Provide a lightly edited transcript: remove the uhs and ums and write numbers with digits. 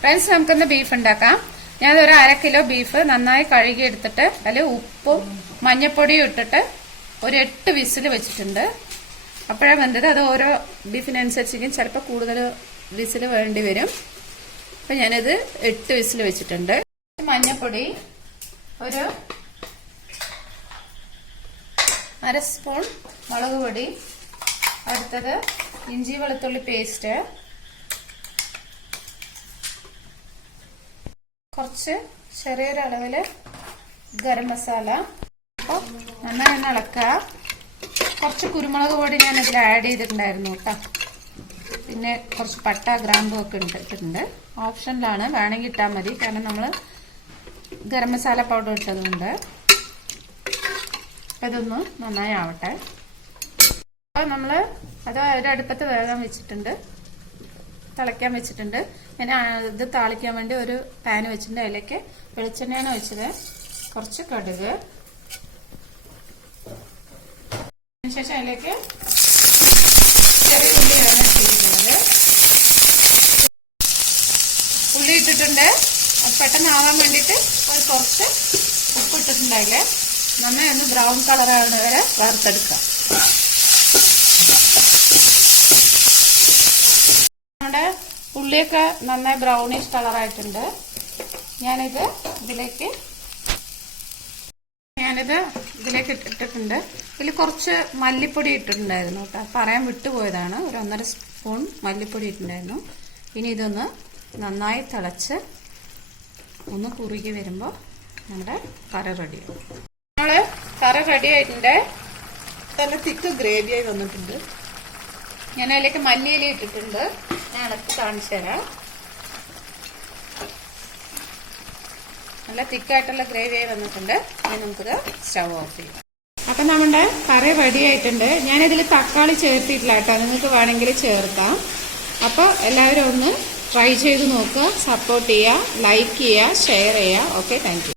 Friends, നമുക്കൊന്ന് beef ഉണ്ടാക്കാം. ഞാനൊരു 1/2 കിലോ ബീഫ് നന്നായി കഴുകി എടുത്തിട്ട് അതിൽ ഉപ്പും മഞ്ഞപ്പൊടിയും ഇട്ടിട്ട് ഒരു 8 വിസിൽ വെച്ചിട്ടുണ്ട്. അപ്പോഴാണ് വെന്തത്. അത് ഓരോ ബീഫിനനുസരിച്ചിരിക്കും, ചിലപ്പോൾ കൂടുതൽ വിസിൽ വേണ്ടി വരും. അപ്പൊ ഞാനിത് 8 വിസിൽ വെച്ചിട്ടുണ്ട്. മഞ്ഞപ്പൊടി ഒരു 1/2 സ്പൂൺ, മുളക് പൊടി, അടുത്തത് ഇഞ്ചി വെളുത്തുള്ളി പേസ്റ്റ്, കുറച്ച് ചെറിയൊരു അളവില് ഗരം മസാല. അപ്പോൾ നന്നായി ഒന്ന് ഇളക്കുക. കുറച്ച് കുരുമുളക് പൊടി ഞാൻ ഇതിൽ ആഡ് ചെയ്തിട്ടുണ്ടായിരുന്നു കേട്ടോ. പിന്നെ കുറച്ച് പട്ട, ഗ്രാമ്പു ഒക്കെ ഇട്ടിട്ടുണ്ട്. ഓപ്ഷനിലാണ്, വേണമെങ്കിൽ ഇട്ടാൽ മതി. കാരണം നമ്മൾ ഗരം മസാല പൗഡർ ഇട്ടതുകൊണ്ട്. ഇതൊന്ന് നന്നായി ആവട്ടെ. അപ്പോൾ നമ്മൾ അത് ഒരടുപ്പത്ത് വേഗം വെച്ചിട്ടുണ്ട്, തിളയ്ക്കാൻ വെച്ചിട്ടുണ്ട്. ഞാൻ ഇത് താളിക്കാൻ വേണ്ടി ഒരു പാൻ വെച്ചിട്ടുണ്ട്. അതിലേക്ക് വെളിച്ചെണ്ണയാണ് വെച്ചത്. കുറച്ച് കടുക്, അതിനുശേഷം അതിലേക്ക് ചെറിയ ഉള്ളിയാണ് ഇട്ടിരിക്കുന്നത്. ഉള്ളി ഇട്ടിട്ടുണ്ട്. അത് പെട്ടെന്ന് ആവാൻ വേണ്ടിയിട്ട് ഒരു കുറച്ച് ഉപ്പ് ഇട്ടിട്ടുണ്ട്. അതിൽ നന്നായി ഒന്ന് ബ്രൗൺ കളറാണ് വരെ വറുത്തെടുക്കാം. നമ്മുടെ ഉള്ളിയൊക്കെ നന്നായി ബ്രൗണിഷ് കളറായിട്ടുണ്ട്. ഞാനിത് ഇതിലേക്ക് ഇട്ടിട്ടുണ്ട്. ഇതിൽ കുറച്ച് മല്ലിപ്പൊടി ഇട്ടിട്ടുണ്ടായിരുന്നു കേട്ടോ, പറയാൻ വിട്ടുപോയതാണ്. ഒരു 1.5 സ്പൂൺ മല്ലിപ്പൊടി ഇട്ടിട്ടുണ്ടായിരുന്നു. ഇനി ഇതൊന്ന് നന്നായി തിളച്ച് ഒന്ന് കുറുകി വരുമ്പോൾ നമ്മുടെ കറി റെഡിയാവും. നമ്മള് കറി റെഡി ആയിട്ടുണ്ട്. നല്ല തിക്ക് ഗ്രേവിയായി വന്നിട്ടുണ്ട്. ഞാൻ അതിലേക്ക് മല്ലിയില ഇട്ടിട്ടുണ്ട്. ഞാൻ ഇളക്കി കാണിച്ചു തരാം. നല്ല തിക്കായിട്ടുള്ള ഗ്രേവിയായി വന്നിട്ടുണ്ട്. ഇനി നമുക്കിത് സ്റ്റവ് ഓഫ് ചെയ്യാം. അപ്പൊ നമ്മുടെ കറി റെഡി ആയിട്ടുണ്ട്. ഞാനിതിൽ തക്കാളി ചേർത്തിട്ടില്ല കേട്ടോ, നിങ്ങൾക്ക് വേണമെങ്കിൽ ചേർക്കാം. അപ്പോൾ എല്ലാവരും ഒന്ന് ട്രൈ ചെയ്ത് നോക്കുക, സപ്പോർട്ട് ചെയ്യുക, ലൈക്ക് ചെയ്യുക, ഷെയർ ചെയ്യുക. Okay, thank you.